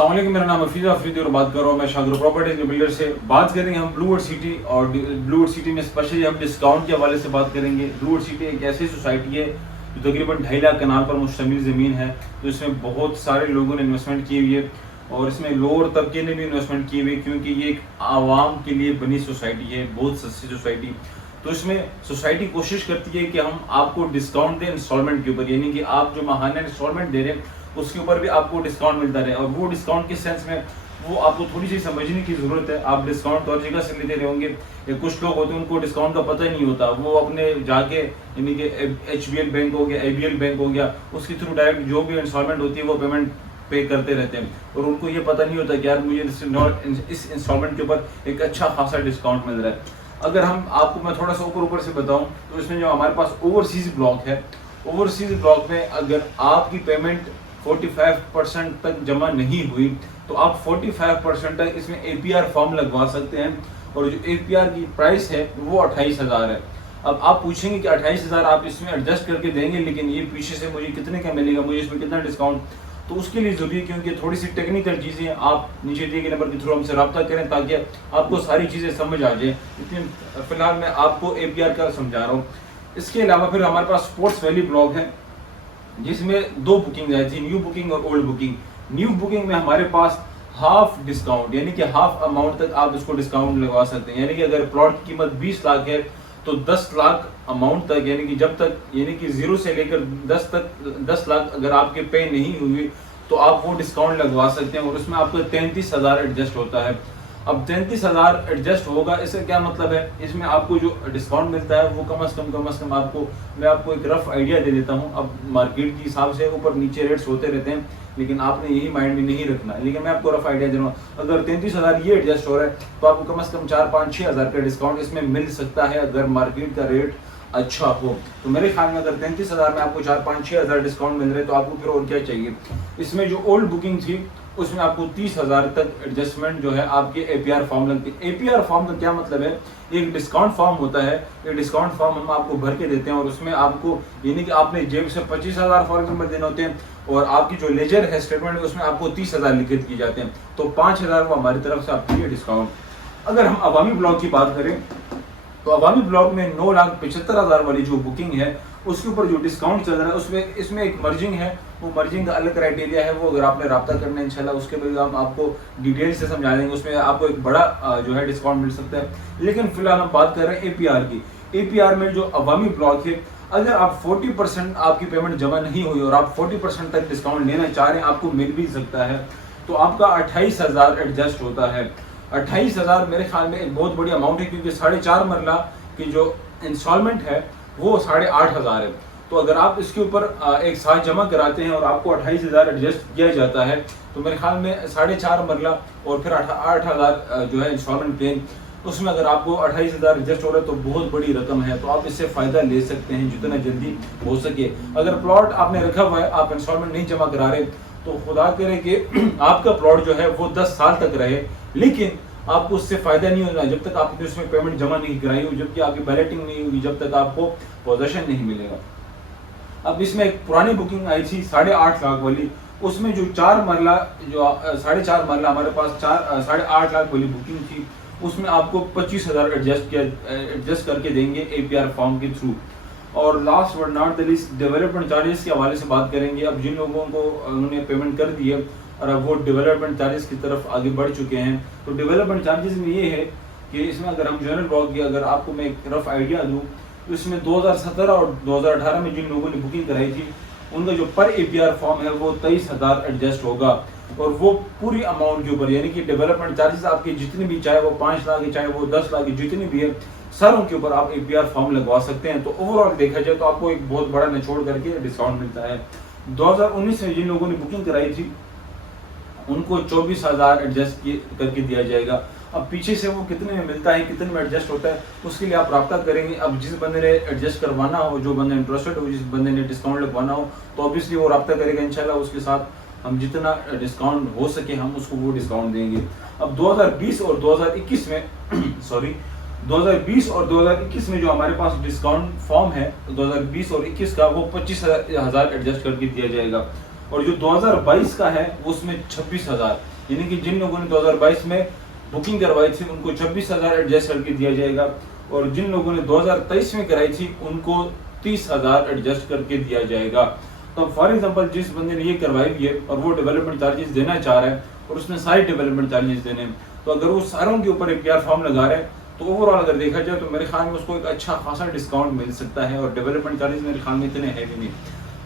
अस्सलाम वालेकुम, मेरा नाम हफीज़ अफरीदी और बात कर रहा हूँ मैं शागरो प्रॉपर्टीज के बिल्डर से। बात करेंगे हम ब्लूवर्ड सिटी और ब्लूवर्ड सिटी में स्पेशली हम डिस्काउंट के हवाले से बात करेंगे। ब्लूवर्ड सिटी एक ऐसी सोसाइटी है जो तकरीबन 2.5 लाख कनाल पर मुश्तमिल ज़मीन है, तो इसमें बहुत सारे लोगों ने इन्वेस्टमेंट की हुई है और इसमें लोअर तबके ने भी इन्वेस्टमेंट की हुई है, क्योंकि ये एक आवाम के लिए बनी सोसाइटी है, बहुत सस्ती सोसाइटी। तो इसमें सोसाइटी कोशिश करती है कि हम आपको डिस्काउंट दें इंस्टॉलमेंट के ऊपर, यानी कि आप जो माहाना इंस्टॉलमेंट दे रहे हैं उसके ऊपर भी आपको डिस्काउंट मिलता रहे। और वो डिस्काउंट किस सेंस में, वो आपको थोड़ी सी समझने की ज़रूरत है। आप डिस्काउंट तो हर जगह से लेते रहे होंगे, या कुछ लोग होते हैं उनको डिस्काउंट का पता ही नहीं होता, वो अपने जाके यानी कि HBL बैंक हो गया, ABL बैंक हो गया, उसके थ्रू डायरेक्ट जो भी इंस्टॉलमेंट होती है वो पेमेंट पे करते रहते हैं और उनको ये पता नहीं होता कि यार मुझे इस इंस्टॉलमेंट के ऊपर एक अच्छा खासा डिस्काउंट मिल रहा है। अगर हम आपको मैं थोड़ा सा ऊपर से बताऊं तो इसमें जो हमारे पास ओवरसीज ब्लॉक है, ओवरसीज ब्लॉक में अगर आपकी पेमेंट 45% तक जमा नहीं हुई तो आप 45% तक इसमें APR फॉर्म लगवा सकते हैं और जो APR की प्राइस है वो 28,000 है। अब आप पूछेंगे कि 28,000 आप इसमें एडजस्ट करके देंगे, लेकिन ये पीछे से मुझे कितने का मिलेगा, मुझे इसमें कितना डिस्काउंट, तो उसके लिए ज़रूरी है क्योंकि थोड़ी सी टेक्निकल चीज़ें आप नीचे दिए गए नंबर के थ्रू हमसे रब्ता करें ताकि आपको सारी चीज़ें समझ आ जाए। इतनी फिलहाल मैं आपको APR का समझा रहा हूँ। इसके अलावा फिर हमारे पास स्पोर्ट्स वैली ब्लॉक है जिसमें 2 बुकिंग आई थी, न्यू बुकिंग और ओल्ड बुकिंग। न्यू बुकिंग में हमारे पास हाफ डिस्काउंट यानी कि हाफ अमाउंट तक आप इसको डिस्काउंट लगवा सकते हैं, यानी कि अगर प्लॉट की कीमत 20 लाख है तो 10 लाख अमाउंट तक, यानी कि जब तक यानी कि 0 से लेकर 10 तक 10 लाख अगर आपके पे नहीं हुई तो आप वो डिस्काउंट लगवा सकते हैं और उसमें आपको 33,000 एडजस्ट होता है। अब 33,000 एडजस्ट होगा, इसका क्या मतलब है, इसमें आपको जो डिस्काउंट मिलता है वो कम से कम आपको, मैं आपको एक रफ आइडिया दे देता हूँ। अब मार्केट के हिसाब से ऊपर नीचे रेट्स होते रहते हैं, लेकिन आपने यही माइंड में नहीं रखना, लेकिन मैं आपको रफ आइडिया दे रहा हूँ। अगर 33,000 ये एडजस्ट हो रहा है तो आपको कम से कम 4-5-6,000 का डिस्काउंट इसमें मिल सकता है अगर मार्केट का रेट अच्छा हो। तो मेरे ख्याल में अगर 33,000 में आपको 4-5-6,000 डिस्काउंट मिल रहे तो आपको फिर और क्या चाहिए। इसमें जो ओल्ड बुकिंग थी उसमें आपको 30,000 तक एडजस्टमेंट जो है आपके APR फॉर्म लगती है। APR फॉर्म का क्या मतलब है, एक डिस्काउंट फॉर्म होता है, एक डिस्काउंट फॉर्म हम आपको भर के देते हैं और उसमें आपको यानी कि आपने जेब से 25,000 फॉर एग्जाम्पल देने होते हैं और आपकी जो लेजर है स्टेटमेंट है उसमें आपको 30,000 लिखित किए जाते हैं, तो 5,000 वो हमारी तरफ से आपके लिए डिस्काउंट। अगर हम अवामी ब्लॉक की बात करें तो अवामी ब्लॉक में 9,75,000 वाली जो बुकिंग है उसके ऊपर जो डिस्काउंट चल रहा है उसमें इसमें एक मर्जिंग है, वो मर्जिंग का अलग क्राइटेरिया है, वो अगर आपने रब्ता करना है इंशाल्लाह उसके बाद हम आपको डिटेल से समझा देंगे, उसमें आपको एक बड़ा जो है डिस्काउंट मिल सकता है। लेकिन फिलहाल हम बात कर रहे हैं APR की। APR में जो अवामी ब्लॉक है, अगर आप 40% आपकी पेमेंट जमा नहीं हुई और आप 40% तक डिस्काउंट लेना चाह रहे हैं, आपको मिल भी सकता है, तो आपका 28,000 एडजस्ट होता है। 28,000 मेरे ख्याल में एक बहुत बड़ी अमाउंट है, क्योंकि 4.5 मरला की जो इंस्टॉलमेंट है वो 8,500 है। तो अगर आप इसके ऊपर एक साथ जमा कराते हैं और आपको 28,000 एडजस्ट किया जाता है तो मेरे ख्याल में 4.5 मरला और फिर 8,000 जो है इंस्टॉलमेंट प्लान, उसमें अगर आपको 28,000 एडजस्ट हो रहा है तो बहुत बड़ी रकम है, तो आप इससे फ़ायदा ले सकते हैं जितना जल्दी हो सके। अगर प्लॉट आपने रखा हुआ है, आप इंस्टॉलमेंट नहीं जमा करा रहे, तो खुदा करे कि आपका प्लॉट जो है वो 10 साल तक रहे, लेकिन आपको उससे फायदा नहीं होगा जब तक आपने उसमें पेमेंट जमा नहीं कराई हो, जबकि आपकी बैलेटिंग नहीं होगी, जब तक आपको पोजेशन नहीं मिलेगा। अब इसमें एक पुरानी बुकिंग आई थी 8.5 लाख वाली, उसमें जो 4 मरला जो 4.5 मरला हमारे पास 8.5 लाख वाली बुकिंग थी, उसमें आपको 25,000 एडजस्ट करके देंगे APR फॉर्म के थ्रू। और last but not the least development charges के हवाले से बात करेंगे। अब जिन लोगों को उन्होंने पेमेंट कर दी है और अब वो डेवलपमेंट चार्जेस की तरफ आगे बढ़ चुके हैं, तो डेवलपमेंट चार्जेस में ये है कि इसमें अगर हम जनरल ब्लॉक की अगर आपको मैं एक रफ आइडिया दूँ तो इसमें 2017 और 2018 में जिन लोगों ने बुकिंग कराई थी उनका जो पर APR फॉर्म है वो 23,000 एडजस्ट होगा और वो पूरी अमाउंट के ऊपर, यानी कि डेवलपमेंट चार्जेस आपके जितनी भी, चाहे वो 5 लाख है चाहे वो 10 लाख है, जितनी भी है सारों के ऊपर आप APR फॉर्म लगवा सकते हैं। तो ओवरऑल देखा जाए तो आपको एक बहुत बड़ा निचोड़ करके डिस्काउंट मिलता है। 2019 में जिन लोगों ने बुकिंग कराई थी उनको 24,000 एडजस्ट करके दिया जाएगा। अब पीछे से वो कितने में मिलता है, कितने में एडजस्ट होता है, उसके लिए आप रब्ता करेंगे। अब जिस बंदे ने एडजस्ट करवाना हो, जो बंदा इंटरेस्टेड हो, जिस बंदे ने डिस्काउंट लगवाना हो, तो ऑब्वियसली वो रब्ता करेगा इंशाल्लाह, उसके साथ हम जितना डिस्काउंट हो सके हम उसको वो डिस्काउंट देंगे। अब 2020 और 2021 में सॉरी 2020 और 2021 में जो हमारे पास डिस्काउंट फॉर्म है 2020 और 21 का, वो 25,000 एडजस्ट करके दिया जाएगा। और जो 2022 का है उसमें 26,000, यानी कि जिन लोगों ने 2022 में बुकिंग करवाई थी उनको 26,000 एडजस्ट करके दिया जाएगा, और जिन लोगों ने 2023 में कराई थी उनको 30,000 एडजस्ट करके दिया जाएगा। तो फॉर एग्जांपल जिस बंदे ने ये करवाई हुई है और वो डेवलपमेंट चार्जेस देना चाह रहा है और उसने सारे डेवलपमेंट चार्जेस देने हैं, तो अगर वो सारों के ऊपर APR फॉर्म लगा रहा है तो ओवरऑल अगर देखा जाए तो मेरे ख्याल में उसको एक अच्छा खासा डिस्काउंट मिल सकता है, और डेवलपमेंट चार्जेस मेरे ख्याल में इतने है भी नहीं।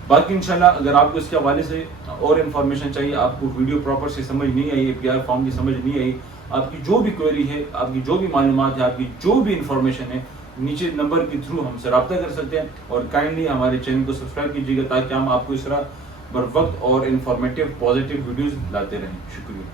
बाकी इंशाल्लाह अगर आपको इसके हवाले से और इन्फॉर्मेशन चाहिए, आपको वीडियो प्रॉपर से समझ नहीं आई, APR फॉर्म की समझ नहीं आई, आपकी जो भी क्वेरी है, आपकी जो भी मालूमात है, आपकी जो भी इंफॉर्मेशन है, नीचे नंबर के थ्रू हमसे रब्ता कर सकते हैं। और काइंडली हमारे चैनल को सब्सक्राइब कीजिएगा ताकि हम आपको इस तरह बर वक्त और इन्फॉर्मेटिव पॉजिटिव वीडियोस लाते रहें। शुक्रिया।